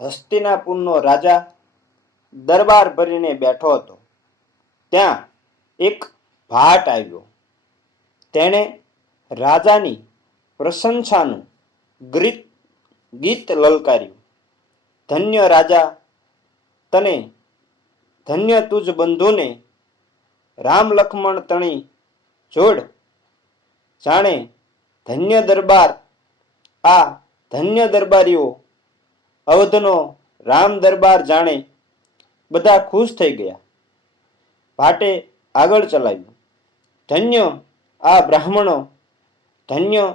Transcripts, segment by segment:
હસ્તિનાપુરનો રાજા દરબાર ભરીને બેઠો હતો. ત્યાં એક ભાટ આવ્યો. તેણે રાજાની પ્રશંસાનું ગીત લલકાર્યું. ધન્ય રાજા તને, ધન્ય તુજ બંધુને, રામ લક્ષ્મણ તણી જોડ. જાણે ધન્ય દરબાર, આ ધન્ય દરબારીઓ, અવધનો રામ દરબાર જાણે. બધા ખુશ થઈ ગયા. ભાટે આગળ ચલાવ્યું. ધન્ય આ બ્રાહ્મણો, ધન્ય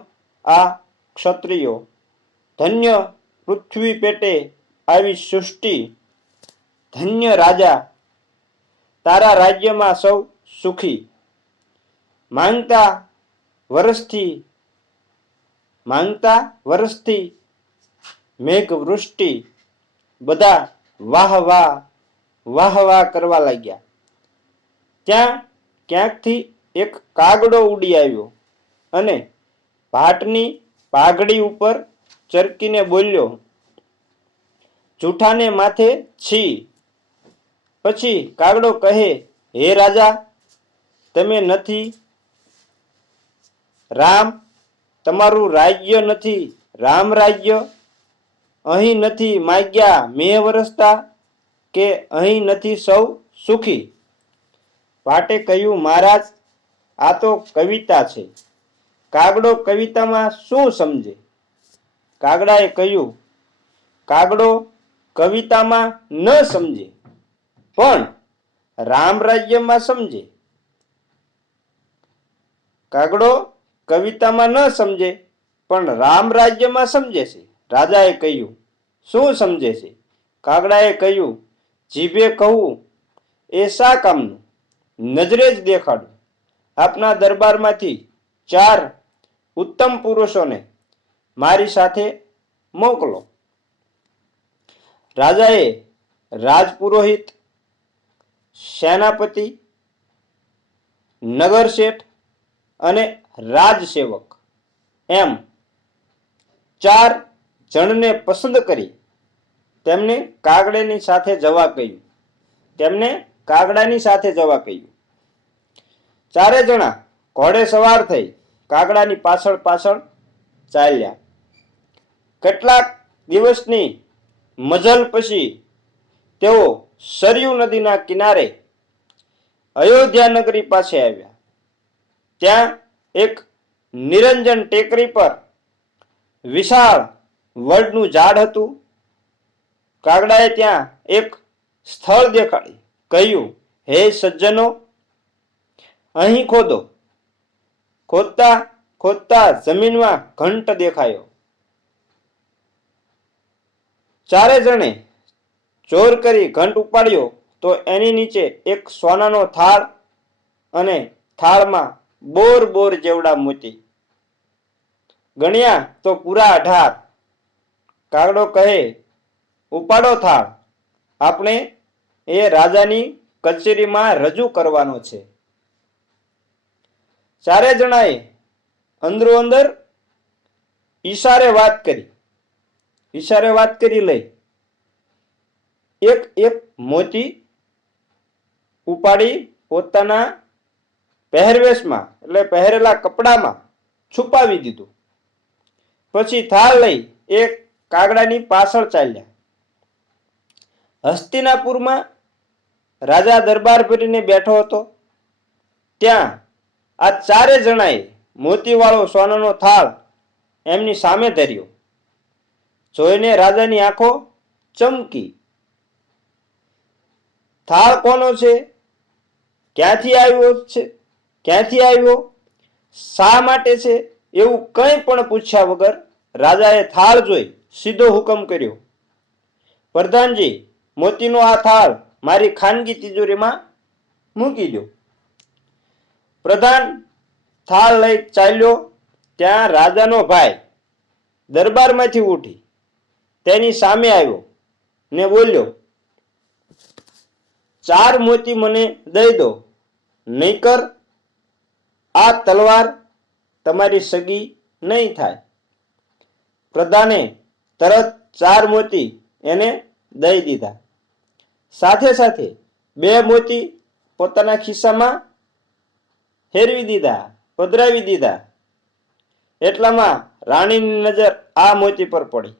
આ ક્ષત્રિયો, ધન્ય પૃથ્વી પેટે આવી સૃષ્ટિ, ધન્ય રાજા તારા રાજ્યમાં સૌ સુખી. માંગતા વરસથી મેઘ વૃષ્ટિ. બધા વાહ વાહ વાહ વાહ કરવા લાગ્યા. ત્યાં ક્યાંકથી એક કાગડો ઉડી આવ્યો અને ભાટની પાઘડી ઉપર ચરકીને બોલ્યો, જૂઠાને માથે છી. પછી કાગડો કહે, હે રાજા, તમે નથી રામ, તમારું રાજ્ય નથી રામ રાજ્ય. અહીં નથી માગ્યા મેં વરસતા, કે અહીં નથી સૌ સુખી. ભાટે કહ્યું, મહારાજ, આ તો કવિતા છે. કાગડો કવિતામાં શું સમજે? કાગડાએ કહ્યું, કાગડો કવિતામાં ન સમજે, પણ રામ રાજ્યમાં સમજે. કાગડો કવિતામાં ન સમજે, પણ રામ રાજ્યમાં સમજે છે. રાજાએ કહ્યું, શું સમજે છે? કાગડાએ કહ્યું, જીભે કહું એ શા કામનું? નજરે જ દેખાડું. આપના દરબારમાંથી 4 ઉત્તમ પુરુષોને મારી સાથે મોકલો. રાજાએ રાજપુરોહિત, સેનાપતિ, નગર શેઠ અને રાજસેવક એમ 4 જણને પસંદ કરી તેમને કાગડાની સાથે જવા કહ્યું. 4 જણા ઘોડે સવાર થઈ કાગડાની પાછળ ચાલ્યા. કેટલાક દિવસની મજલ પછી તેઓ સરયુ નદીના કિનારે અયોધ્યા નગરી પાસે આવ્યા. ત્યાં એક નિરંજન ટેકરી પર વિશાળ વડનું ઝાડ હતું. કાગડાએ ત્યાં એક સ્થળ દેખાડી કહ્યું, હે સજ્જનો, અહીં ખોદો. ખોદતા ખોદતા જમીનમાં ઘંટ દેખાયો. 4 જણે જોર કરી ઘંટ ઉપાડ્યો તો એની નીચે એક સોનાનો થાળ અને થાળમાં બોર જેવડા મોતી. ગણ્યા તો પૂરા 18. કાગડો કહે, ઉપાડો થાળ, આપણે એ રાજાની કચેરીમાં રજૂ કરવાનો છે. 4 જણાએ અંદરો અંદર ઈશારે વાત કરી લઈ એક મોતી ઉપાડી પોતાના પહેરવેશમાં, એટલે પહેરેલા કપડામાં છુપાવી દીધું. પછી થાળ લઈ એક કાગડાની પાછળ ચાલ્યા. હસ્તિનાપુરમાં રાજા દરબાર ભરીને બેઠો હતો. ત્યાં આ 4 જણાએ મોતીવાળો સોનાનો થાળ એમની સામે ધર્યો. જોઈને રાજાની આંખો ચમકી. થાળ કોનો છે? ક્યાંથી આવ્યો? શા માટે છે? એવું કંઈ પણ પૂછ્યા વગર રાજાએ થાળ જોઈ સીધો હુકમ કર્યો, પ્રધાનજી, મોતીનો આ થાળ મારી ખાનગી તિજોરીમાં મૂકી દો. પ્રધાન થાળ લઈ ચાલ્યો. ત્યાં રાજાનો ભાઈ દરબારમાંથી ઉઠી તેની સામે આવ્યો ને બોલ્યો, 4 મોતી મને દઈ દો, નહીતર આ તલવાર તમારી સગી નહીં થાય. પ્રધાને તરત 4 મોતી એને દઈ દીધા. સાથે સાથે 2 મોતી પોતાના ખિસ્સામાં ફેરવી દીધા, પધરાવી દીધા. એટલામાં રાણીની નજર આ મોતી પર પડી.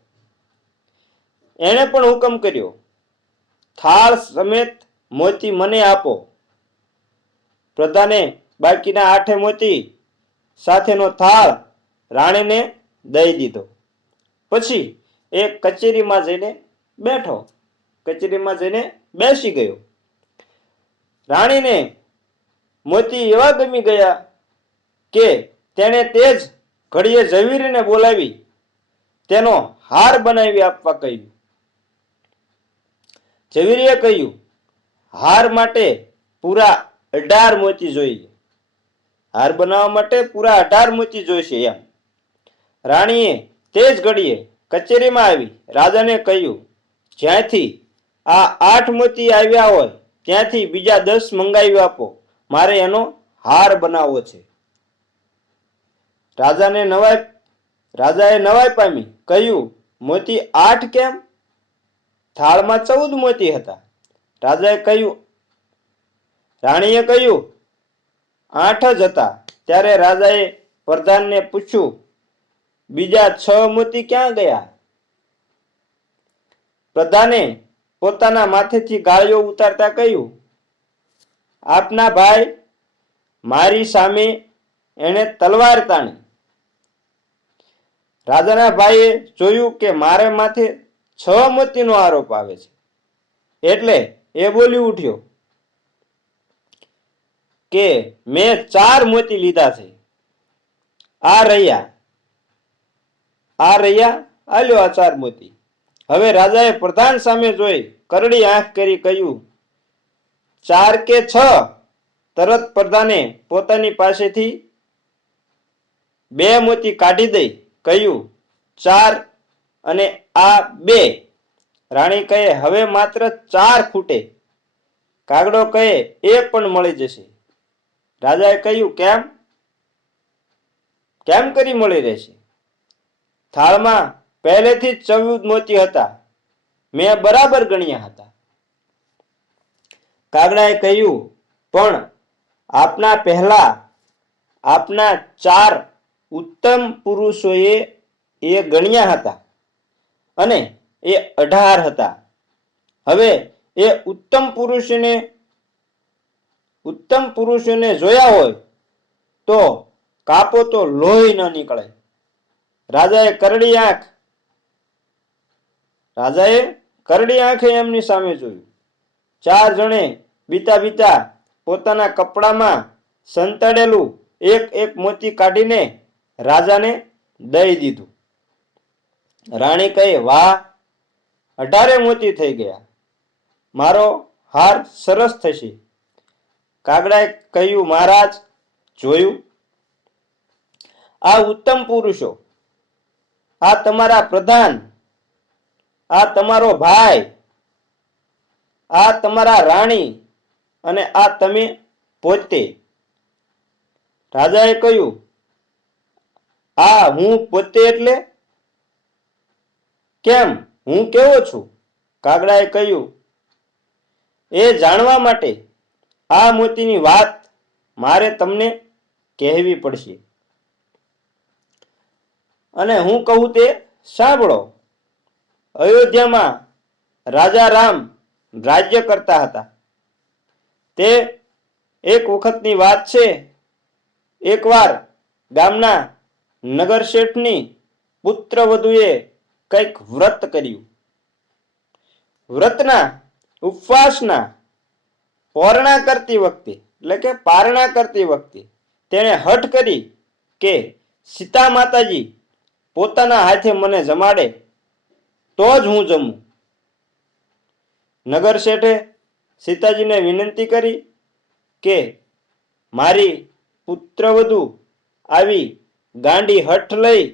એણે પણ હુકમ કર્યો, થાળ સમેત મોતી મને આપો. પ્રધાને બાકીના 8 મોતી સાથેનો થાળ રાણીને દઈ દીધો. પછી એ કચેરીમાં જઈને બેઠો, કચેરીમાં જઈને બેસી ગયો. રાણીને મોતી એવા ગમી ગયા કે તેણે તે જ ઘડીએ ઝવેરીને બોલાવી તેનો હાર બનાવી આપવા કહ્યું. ઝવેરીએ કહ્યું, હાર માટે પૂરા 18 મોતી જોઈએ. હાર બનાવવા માટે પૂરા 18 મોતી જોઈશે એમ. રાણીએ તે જ ઘડીએ કચેરીમાં આવી રાજાને કહ્યું, જ્યાંથી આ 8 મોતી આવ્યા હોય ત્યાંથી બીજા 10 મંગાવી આપો, મારે એનો હાર બનાવવો છે. રાજાએ નવાઈ પામી કહ્યું, મોતી 8 કેમ? થાળમાં 14 મોતી હતા. રાણીએ કહ્યું 8 જ હતા. ત્યારે રાજાએ પ્રધાનને પૂછ્યું, બીજા 6 મોતી ક્યાં ગયા? પ્રધાને પોતાના માથેથી ગાળીઓ ઉતારતા કહ્યું, આપના ભાઈ મારી સામે એણે તલવાર તાણી. રાજાના ભાઈએ જોયું કે મારે માથે 6 મોતીનો આરોપ આવે છે, એટલે એ બોલી ઉઠ્યો કે મેં 4 મોતી લીધા છે. આ રહ્યા, આલ્યો આ 4 મોતી. હવે રાજાએ પ્રધાન સામે જોઈ કરડી આંખ કરી કહ્યું, 4 કે 6? તરત પ્રધાને પોતાની પાસેથી 2 મોતી કાઢી દઈ કહ્યું, 4 અને આ 2. રાણી કહે, હવે માત્ર 4 ખૂટે. કાગડો કહે, એ પણ મળી જશે. રાજાએ કહ્યું, કેમ કરી મળી રહેશે? થાળમાં પહેલેથી જ 14 મોતી હતા, મેં બરાબર ગણ્યા હતા. કાગડાએ કહ્યું, પણ આપના પહેલા આપના 4 ઉત્તમ પુરુષોએ એ ગણ્યા હતા અને એ 18 હતા. હવે એ ઉત્તમ પુરુષોને જોયા હોય તો કાપો તો લોહી ન નીકળે. રાજાએ કરડી આંખે એમની સામે જોયું. 4 જણે બીતા પોતાના કપડામાં સંતાડેલું એક મોતી કાઢીને રાજાને દઈ દીધું. રાણી કહે, વાહ, 18 મોતી થઈ ગયા, મારો હાર સરસ થશે. કાગડાએ કહ્યું, મહારાજ, જોયું? આ ઉત્તમ પુરુષો, આ તમારા પ્રધાન, આ તમારો ભાઈ, આ તમારા રાણી અને આ તમે પોતે. રાજાએ કહ્યું, આ હું પોતે એટલે? કેમ, હું કેવો છું? કાગડાએ કહ્યું, એ જાણવા માટે આ મોતીની વાત મારે તમને કહેવી પડશે અને હું કહું તે સાંભળો. અયોધ્યામાં રાજા રામ રાજ્ય કરતા હતા. તે એક વખતની વાત છે. એકવાર ગામના નગર શેઠની પુત્રવધુએ કંઈક વ્રત કર્યું. વ્રતના ઉપવાસના પારણા કરતી વખતે તેણે હઠ કરી કે સીતા માતાજી પોતાના હાથે મને જમાડે તો જ હું જમું. નગર શેઠે સીતાજીને વિનંતી કરી કે મારી પુત્રવધુ આવી ગાંડી હઠ લઈ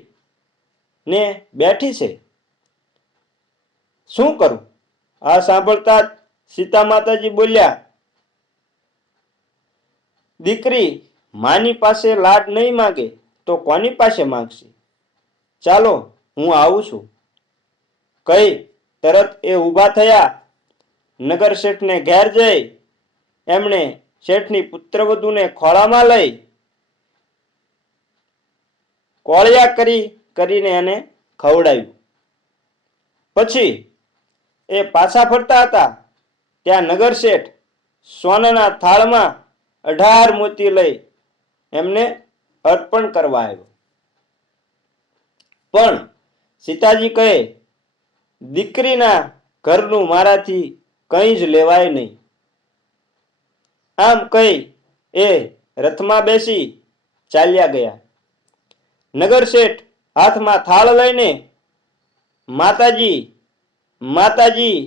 ને બેઠી છે, શું કરું? આ સાંભળતા જ સીતા માતાજી બોલ્યા, દીકરી માની પાસે લાડ નહીં માંગે તો કોની પાસે માંગશે? ચાલો હું આવું છું. કહી તરત એ ઊભા થયા. નગર શેઠને ઘેર જઈ એમણે શેઠની પુત્રવધૂને ખોળામાં લઈ કોળિયા કરીને એને ખવડાવ્યું. પછી એ પાછા ફરતા હતા ત્યાં નગર શેઠ સોનાના થાળમાં 18 મોતી લઈ એમને અર્પણ કરવા આવ્યો. પણ સીતાજી કહે, દીકરીના ઘરનું મારાથી કંઈ જ લેવાય નહીં. આમ કહી એ રથમાં બેસી ચાલ્યા ગયા. નગર શેઠ હાથમાં થાળ લઈને માતાજી માતાજી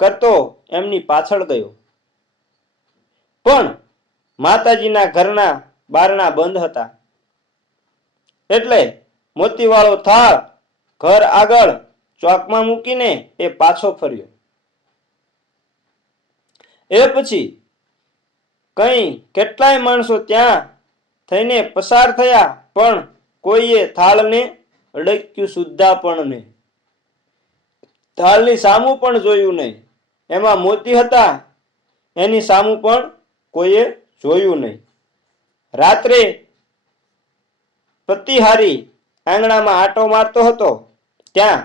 કરતો એમની પાછળ ગયો. પણ માતાજીના ઘરના બારણા બંધ હતા. એટલે મોતીવાળો થાળ ઘર આગળ ચોકમાં મૂકીને એ પાછો ફર્યો. એ પછી કેટલાય માણસો ત્યાં થઈને પસાર થયા, પણ કોઈએ થાળને અડક્યું સુદ્ધા પણ નહીં. થાળની સામું પણ જોયું નહીં. એમાં મોતી હતા એની સામું પણ કોઈએ જોયું નહીં. રાત્રે પ્રતિહારી આંગણામાં આંટો મારતો હતો ત્યાં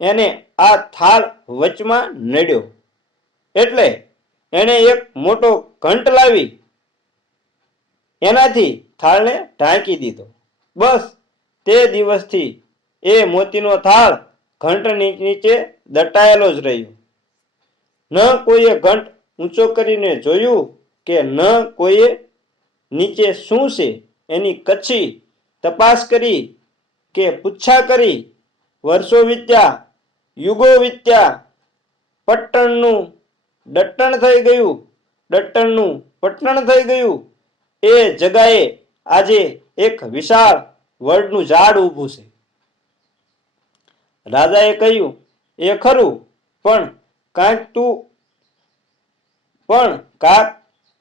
એને આ થાળ વચમાં નડ્યો. એટલે એણે એક મોટો ઘંટ લાવી એનાથી થાળને ઢાંકી દીધો. બસ તે દિવસથી એ મોતીનો થાળ ઘંટ નીચે દટાયેલો જ રહ્યો. ન કોઈએ ઘંટ ઊંચો કરીને જોયું કે ન કોઈએ નીચે શું છે એની કચ્છી તપાસ કરી કે પૂછા કરી. વર્ષો વીત્યા, યુગો વીત્યા, પટ્ટણનું ડટ્ટણ થઈ ગયું, ડટ્ટણનું પટ્ટણ થઈ ગયું. એ જગાએ આજે એક વિશાળ વડનું ઝાડ ઊભું છે. રાજાએ કહ્યું, એ ખરું, પણ કાંક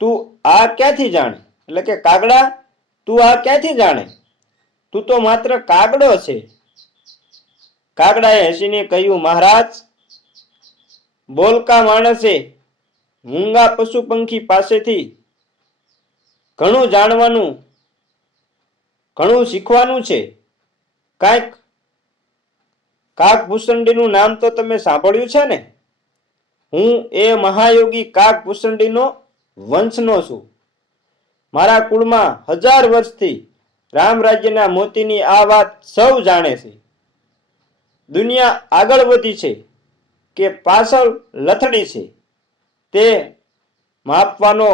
તું આ ક્યાંથી જાણે? એટલે કે કાગડા, તું આ ક્યાંથી જાણે? તું તો માત્ર કાગડો છે. કાગડાએ હસીને કહ્યું, મહારાજ, બોલકા માણસે મૂંગા પશુ પંખી પાસેથી ઘણું જાણવાનું, ઘણું શીખવાનું છે. કાગભૂષણડીનું નામ તો તમે સાંભળ્યું છે ને? હું એ મહાયોગી કાગભૂષણડીનો વંશનો છું. મારા કુળમાં 1000 વર્ષથી રામ રાજ્યના મોતીની આ વાત સૌ જાણે છે. દુનિયા આગળ વધી છે કે પાછળ લથડી છે તે માપવાનો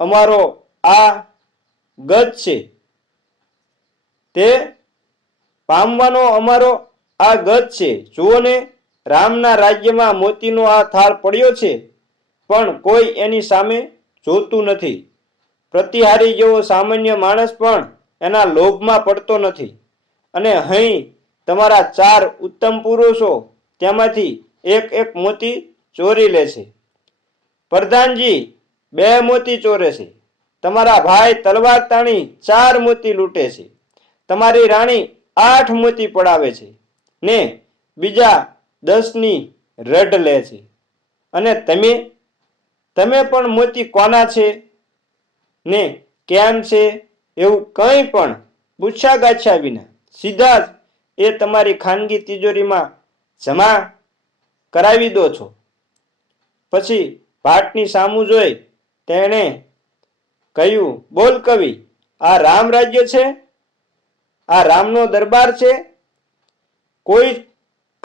અમારો આ ગજ છે. તે પામવાનો અમારો આ ગજ છે. જુઓ ને, રામના રાજ્યમાં મોતીનો આ થાળ પડ્યો છે, પણ કોઈ એની સામે જોતું નથી. પ્રતિહારી જેવો સામાન્ય માણસ પણ એના લોભમાં પડતો નથી. અને અહીં તમારા 4 ઉત્તમ પુરુષો તેમાંથી એક મોતી ચોરી લે છે. પ્રધાનજી 2 મોતી ચોરે છે. તમારા ભાઈ તલવાર તાણી 4 મોતી લૂંટે છે. તમારી રાણી 8 મોતી પડાવે છે ને બીજા 10ની રઢ લે છે. અને તમે પણ મોતી કોના છે ને કેમ છે એવું કંઈ પણ પૂછ્યા ગાછ્યા વિના સીધા જ એ તમારી ખાનગી તિજોરીમાં જમા કરાવી દો છો. પછી ભાટની સામું જોઈ તેણે કહ્યું, બોલ કવિ, આ રામ રાજ્ય છે? આ રામનો દરબાર છે? કોઈ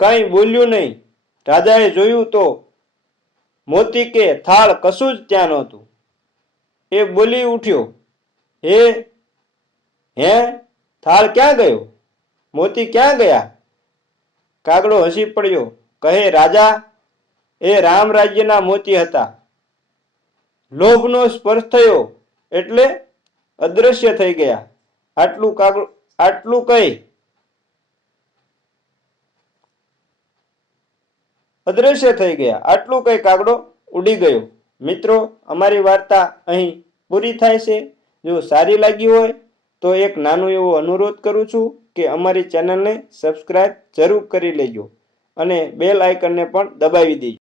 કંઈ બોલ્યું નહીં. રાજાએ જોયું તો મોતી કે થાળ કશું જ ત્યાં નહોતું. એ બોલી ઉઠ્યો, હે, થાળ ક્યાં ગયો? મોતી ક્યાં ગયા? કાગડો હસી પડ્યો, કહે, રાજા, એ રામ રાજ્યના મોતી હતા. લોભનો સ્પર્શ થયો એટલે અદ્રશ્ય થઈ ગયા. આટલું કહી કાગડો ઉડી ગયો. મિત્રો, અમારી વાર્તા અહીં પૂરી થાય છે. જો સારી લાગી હોય તો એક નાનો એવો અનુરોધ કરું છું કે અમારી ચેનલને સબસ્ક્રાઇબ જરૂર કરી લેજો અને બેલ આઇકનને પણ દબાવી દેજો.